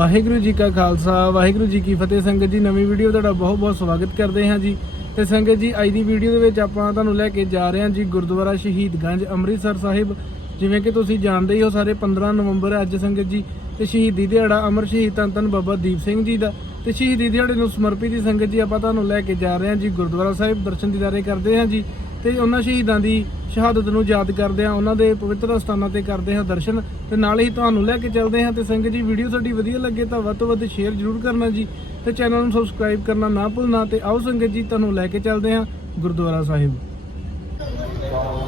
ਵਾਹਿਗੁਰੂ ਜੀ ਕਾ ਖਾਲਸਾ, ਵਾਹਿਗੁਰੂ ਜੀ ਕੀ ਫਤਿਹ। ਸੰਗਤ ਜੀ, ਨਵੀਂ ਵੀਡੀਓ ਤੁਹਾਡਾ ਬਹੁਤ ਬਹੁਤ ਸਵਾਗਤ ਕਰਦੇ ਹਾਂ ਜੀ। ਤੇ ਸੰਗਤ ਜੀ, ਅੱਜ ਦੀ ਵੀਡੀਓ ਦੇ ਵਿੱਚ ਆਪਾਂ ਤੁਹਾਨੂੰ ਲੈ ਕੇ ਜਾ ਰਹੇ ਹਾਂ ਜੀ ਗੁਰਦੁਆਰਾ ਸ਼ਹੀਦਗੰਜ ਅੰਮ੍ਰਿਤਸਰ ਸਾਹਿਬ। ਜਿਵੇਂ ਕਿ ਤੁਸੀਂ ਜਾਣਦੇ ਹੀ ਹੋ, ਸਾਰੇ 15 ਨਵੰਬਰ ਅੱਜ ਸੰਗਤ ਜੀ। ਤੇ ਸ਼ਹੀਦੀ ਦਿਹਾੜਾ ਅਮਰ ਸ਼ਹੀਦ ਧੰਨ ਧੰਨ ਬਾਬਾ ਦੀਪ ਸਿੰਘ ਜੀ ਦਾ। ਤੇ ਸ਼ਹੀਦੀ ਦਿਹਾੜੇ ਨੂੰ ਸਮਰਪਿਤ ਹੀ ਸੰਗਤ ਜੀ ਆਪਾਂ ਤੁਹਾਨੂੰ ਲੈ ਕੇ ਜਾ ਰਹੇ ਹਾਂ ਜੀ ਗੁਰਦੁਆਰਾ ਸਾਹਿਬ। ਦਰਸ਼ਨ ਦੀਦਾਰੇ ਕਰਦੇ ਹਾਂ ਜੀ। ਤੇ ਉਹਨਾਂ ਸ਼ਹੀਦਾਂ ਦੀ ਸ਼ਹਾਦਤ ਨੂੰ ਯਾਦ ਕਰਦੇ ਹਾਂ, ਉਹਨਾਂ ਦੇ ਪਵਿੱਤਰ ਸਥਾਨਾਂ ਤੇ ਕਰਦੇ ਹਾਂ ਦਰਸ਼ਨ ਤੇ ਨਾਲ ਹੀ ਤੁਹਾਨੂੰ ਲੈ ਕੇ ਚੱਲਦੇ ਹਾਂ ਤੇ ਸੰਗਤ ਜੀ ਵੀਡੀਓ ਸਾਡੀ ਵਧੀਆ ਲੱਗੇ ਤਾਂ ਵੱਧ ਤੋਂ ਵੱਧ ਸ਼ੇਅਰ ਜ਼ਰੂਰ ਕਰਨਾ ਜੀ ਤੇ ਚੈਨਲ ਨੂੰ ਸਬਸਕ੍ਰਾਈਬ ਕਰਨਾ ਨਾ ਭੁੱਲਣਾ ਤੇ ਆਓ ਸੰਗਤ ਜੀ, ਤੁਹਾਨੂੰ ਲੈ ਕੇ ਚੱਲਦੇ ਹਾਂ ਗੁਰਦੁਆਰਾ ਸਾਹਿਬ।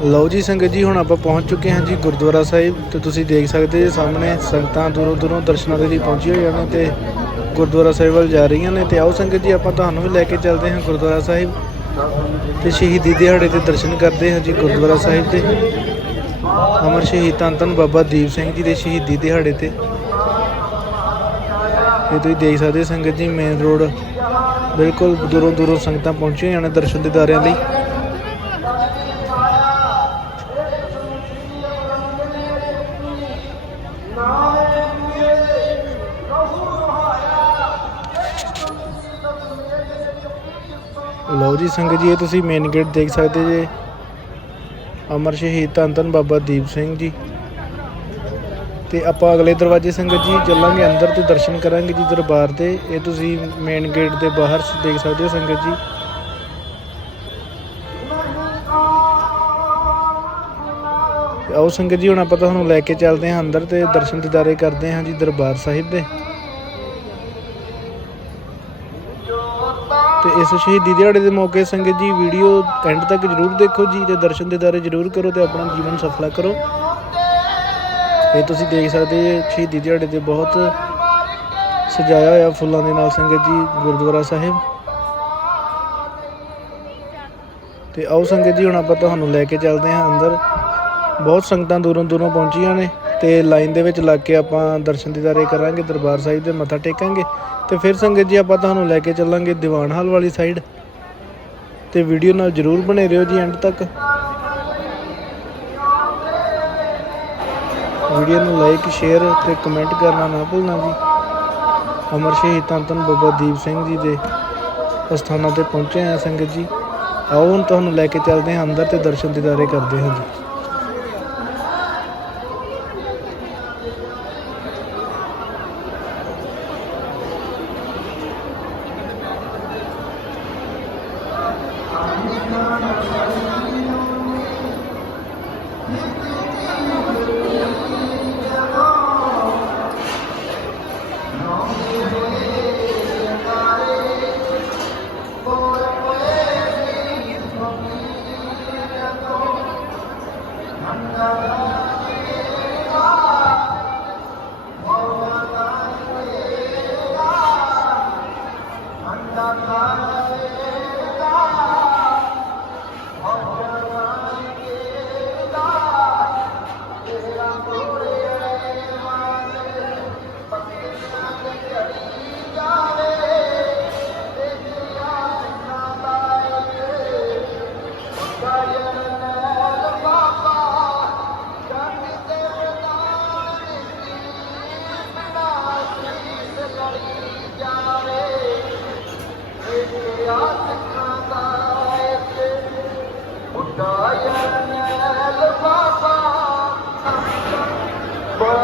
ਲਓ ਜੀ ਸੰਗਤ ਜੀ, ਹੁਣ ਆਪਾਂ ਪਹੁੰਚ ਚੁੱਕੇ ਹਾਂ ਜੀ ਗੁਰਦੁਆਰਾ ਸਾਹਿਬ ਤੇ ਤੁਸੀਂ ਦੇਖ ਸਕਦੇ ਜੀ ਸਾਹਮਣੇ ਸੰਗਤਾਂ ਦੂਰੋਂ ਦੂਰੋਂ ਦਰਸ਼ਨਾਂ ਦੇ ਲਈ ਪਹੁੰਚੀ ਹੋਈਆਂ ਨੇ ਤੇ ਗੁਰਦੁਆਰਾ ਸਾਹਿਬ ਵੱਲ ਜਾ ਰਹੀਆਂ ਨੇ ਤੇ ਆਓ ਸੰਗਤ ਜੀ, ਆਪਾਂ ਤੁਹਾਨੂੰ ਵੀ ਲੈ ਕੇ ਚੱਲਦੇ ਹਾਂ ਗੁਰਦੁਆਰਾ ਸਾਹਿਬ। ਤੇ ਸ਼ਹੀਦੀ ਦਿਹਾੜੇ ਤੇ ਦਰਸ਼ਨ ਕਰਦੇ ਹਾਂ ਜੀ ਗੁਰਦੁਆਰਾ ਸਾਹਿਬ ਦੇ। ਅਮਰ ਸ਼ਹੀਦ ਧੰਨ ਧੰਨ ਬਾਬਾ ਦੀਪ ਸਿੰਘ ਜੀ ਦੇ ਸ਼ਹੀਦੀ ਦਿਹਾੜੇ ਤੇ। ਇਹ ਤੁਸੀਂ ਦੇਖ ਸਕਦੇ ਹੋ ਸੰਗਤ ਜੀ ਮੇਨ ਰੋਡ ਬਿਲਕੁਲ ਦੂਰੋਂ ਦੂਰੋਂ ਸੰਗਤਾਂ ਪਹੁੰਚੀਆਂ ਹੋਈਆਂ ਨੇ ਦਰਸ਼ਨ ਦੀਦਾਰਿਆਂ ਲਈ। ਲਓ ਜੀ ਸੰਗਤ ਜੀ, ਇਹ ਤੁਸੀਂ ਮੇਨ ਗੇਟ ਦੇਖ ਸਕਦੇ ਜੇ। ਅਮਰ ਸ਼ਹੀਦ ਧੰਨ ਧੰਨ ਬਾਬਾ ਦੀਪ ਸਿੰਘ ਜੀ। ਤੇ ਆਪਾਂ ਅਗਲੇ ਦਰਵਾਜ਼ੇ ਸੰਗਤ ਜੀ ਚੱਲਾਂਗੇ ਅੰਦਰ ਤੇ ਦਰਸ਼ਨ ਕਰਾਂਗੇ ਜੀ ਦਰਬਾਰ ਦੇ ਇਹ ਤੁਸੀਂ ਮੇਨ ਗੇਟ ਦੇ ਬਾਹਰ ਦੇਖ ਸਕਦੇ ਹੋ ਸੰਗਤ ਜੀ। ਆਓ ਸੰਗਤ ਜੀ, ਹੁਣ ਆਪਾਂ ਤੁਹਾਨੂੰ ਲੈ ਕੇ ਚੱਲਦੇ ਹਾਂ ਅੰਦਰ ਤੇ ਦਰਸ਼ਨ ਦਿਦਾਰੇ ਕਰਦੇ ਹਾਂ ਜੀ ਦਰਬਾਰ ਸਾਹਿਬ ਦੇ। ਤੇ ਇਸ ਸ਼ਹੀਦੀ ਦਿਹਾੜੇ ਦੇ ਮੌਕੇ ਸੰਗਤ ਜੀ ਵੀਡੀਓ ਐਂਡ ਤੱਕ ਜਰੂਰ ਦੇਖੋ ਜੀ ਤੇ ਦਰਸ਼ਨ ਦਿਦਾਰੇ ਜਰੂਰ ਕਰੋ ਤੇ ਆਪਣਾ ਜੀਵਨ ਸਫਲਾ ਕਰੋ। ਇਹ ਤੁਸੀਂ ਦੇਖ ਸਕਦੇ ਜੇ ਸ਼ਹੀਦੀ ਦਿਹਾੜੇ ਤੇ ਬਹੁਤ ਸਜਾਇਆ ਹੋਇਆ ਫੁੱਲਾਂ ਦੇ ਨਾਲ ਸੰਗਤ ਜੀ ਗੁਰਦੁਆਰਾ ਸਾਹਿਬ। ਤੇ ਆਓ ਸੰਗਤ ਜੀ ਹੁਣ ਆਪਾਂ ਤੁਹਾਨੂੰ ਲੈ ਕੇ ਚੱਲਦੇ ਹਾਂ ਅੰਦਰ। ਬਹੁਤ ਸੰਗਤਾਂ ਦੂਰੋਂ ਦੂਰੋਂ ਪਹੁੰਚੀਆਂ ਨੇ। ਤੇ ਲਾਈਨ ਦੇ ਵਿੱਚ ਲੱਗ ਕੇ ਆਪਾਂ ਦਰਸ਼ਨ ਦੀਦਾਰੇ ਕਰਾਂਗੇ, ਦਰਬਾਰ ਸਾਹਿਬ ਦੇ ਮੱਥਾ ਟੇਕਾਂਗੇ ਤੇ ਫਿਰ ਸੰਗਤ ਜੀ ਆਪਾਂ ਤੁਹਾਨੂੰ ਲੈ ਕੇ ਚੱਲਾਂਗੇ ਦੀਵਾਨ ਹਾਲ ਵਾਲੀ ਸਾਈਡ ਤੇ ਵੀਡੀਓ ਨਾਲ ਜਰੂਰ ਬਣੇ ਰਹੋ ਜੀ ਐਂਡ ਤੱਕ। ਵੀਡੀਓ ਨੂੰ ਲਾਈਕ ਸ਼ੇਅਰ ਤੇ ਕਮੈਂਟ ਕਰਨਾ ਨਾ ਭੁੱਲਣਾ ਜੀ। ਅਮਰ ਸ਼ਹੀਦ ਧੰਨ ਬਾਬਾ ਦੀਪ ਸਿੰਘ ਜੀ ਦੇ ਅਸਥਾਨਾਂ ਤੇ ਪਹੁੰਚੇ ਹਾਂ ਸੰਗਤ ਜੀ। ਆਓ ਹੁਣ ਤੁਹਾਨੂੰ ਲੈ ਕੇ ਚੱਲਦੇ ਹਾਂ ਅੰਦਰ ਤੇ ਦਰਸ਼ਨ ਦੀਦਾਰੇ ਕਰਦੇ ਹਾਂ ਜੀ।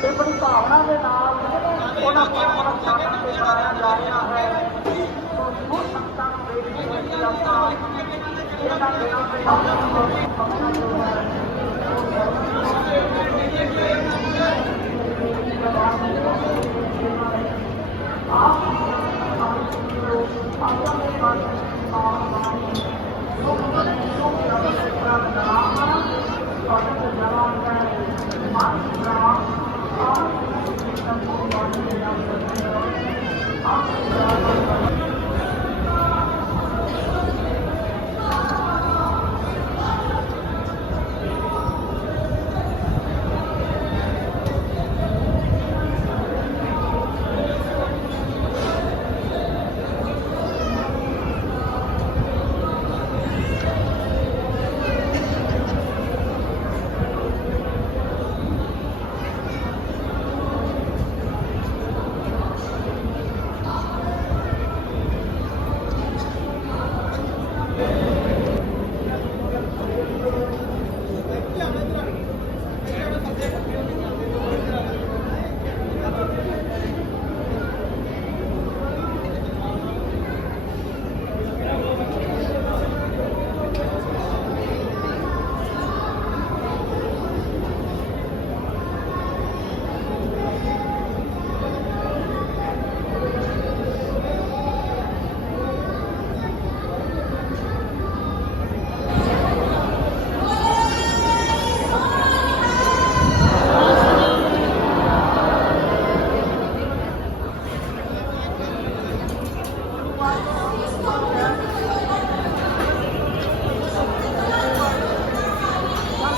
ਇਹ ਬੜੀ ਭਾਵਨਾ ਦੇ ਨਾਲ ਉਹਨਾਂ ਪਰਮਾਤਮਾ ਸਾਧਨ ਤੇ ਕਰਾਇਆ ਜਾ ਰਿਹਾ ਹੈ ਸੋ ਉਹ ਸੰਤਾਂ ਨੂੰ ਬੇਨਤੀ ਹੈ ਕਿ ਆਪਾਂ ਇਹਨਾਂ ਦਿਨਾਂ ਦੇ ਆਪਣਾ ਜੋ ਹੈ ਆਪ 어,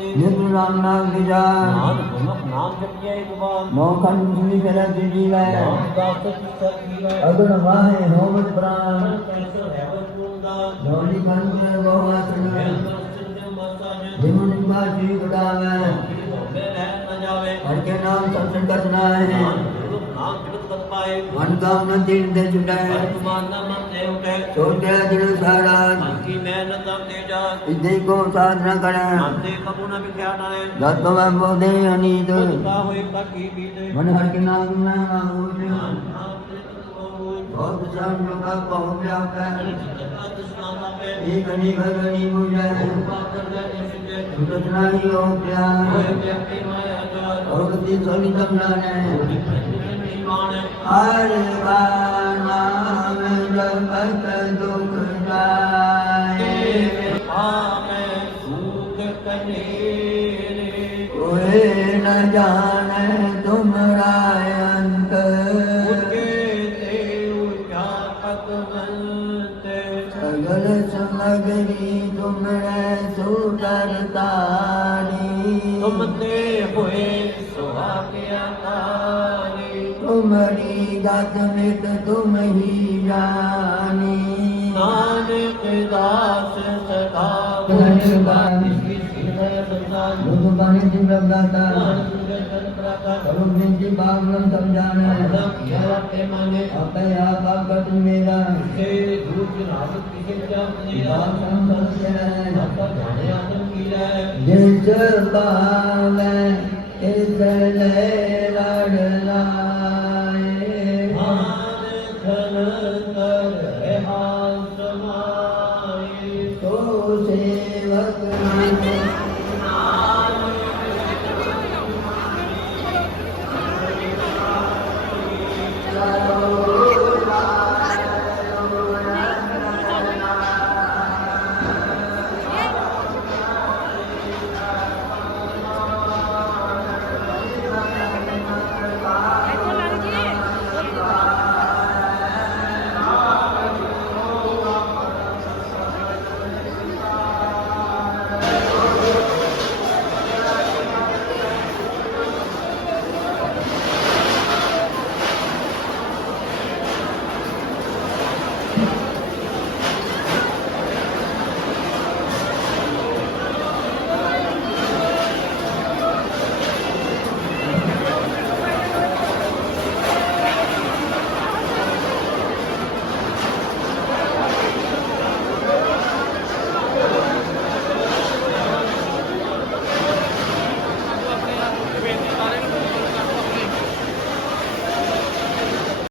ਨਿਰਗੁਣ ਰਾਮ ਨਾਮ ਵਿਜਾਨ ਨਾਮ ਜਪਿਆ ਇੱਕ ਵਾਰ ਮੋਖੰ ਸੁਨੀ ਕਲਾ ਜੀ ਲੈ ਨਾਮ ਦਾਸ ਕੀਤਾ ਕੀਵਾ ਅਗਨ ਵਾਹੇ ਹੋਵਤ ਪ੍ਰਾਨ ਜੋਨੀ ਕੰਨ ਗੋਵਾਸਨ ਮੈਂ ਦਰਸ਼ਨ ਮਾਤਾ ਨੇ ਜਿਮਨ ਰਹਿ ਨਾ ਜਾਵੇ ਹਰ ਕੇ ਨਾਮ ਸੰਸਨ ਕਰਨਾ ਹੈ ਮਨ ਕਾਮ ਨ ਤੀਨ ਦੇ ਛੁਟਾਏ ਵਰਤਮਾਨ ਨਾ ਮਨ ਦੇ ਉਠੇ ਸੋਚਿਆ ਦਿਲ ਸਾਰਾ। ਮਨ ਕੀ ਮਿਹਨਤ ਦਮ ਤੇ ਜਾ। ਇਦੇ ਕੋ ਸਾਧਨਾ ਕਰੇ। ਮਨ ਤੇ ਕਬੂ ਨਾ ਵਿਖਿਆ ਨਾਲੇ। ਜਤ ਮੈਂ ਬੋਦੇ ਅਨੀਤ। ਖੁਦਾ ਹੋਏ ਤਾਂ ਕੀ ਬੀਤੇ। ਮਨ ਹਰ ਕੇ ਨਾਮ ਮੈਂ ਆਹੂਤ ਨਾਮ ਨਾਮ ਤੇ ਤੋ ਬਹੁਤ ਜਾਨ ਹਰ ਕਾ ਨਾਮ ਜਪਤ ਦੁਖ ਜਾਏ ਆਮੇ ਸੂਖ ਕਨੇਰੇ ਕੋਏ ਨ ਜਾਣੈ ਤੁਮਰਾ ਅੰਤ ਉਜੇ ਤੇ ਉਜਾ ਪਤਵੰਤੇ ਸਗਲ ਸਮਗਰੀ ਤੁਮਰੇ ਸੁਦਰ ਤਾਰੀ ਤੁਮ ਤੇ ਹੋਏ ਤੁਮਰੀ ਗਤ ਮਿਤ ਤੁਮ ਹੀ ਜਾਣੀ ਨਾਨਕ ਦਾਸ ਸਦਾ ਨਾਨਕ ਦਾਸ ਜਿਸ ਸਿਰ ਬੰਦਾ ਦੁਖ ਬਾਣੀ ਦੀ ਪ੍ਰਗਟਾ ਨਾਨਕ ਪ੍ਰਤਾ ਕਰੁਣ ਬਿੰਦੀ ਬਾਗਲੰ ਸਮਝਾਣਾ ਯਾ ਤੇ ਰਹਾ ਸਮਾਈ ਤੋ ਸੇਵਕ ਨਾਮ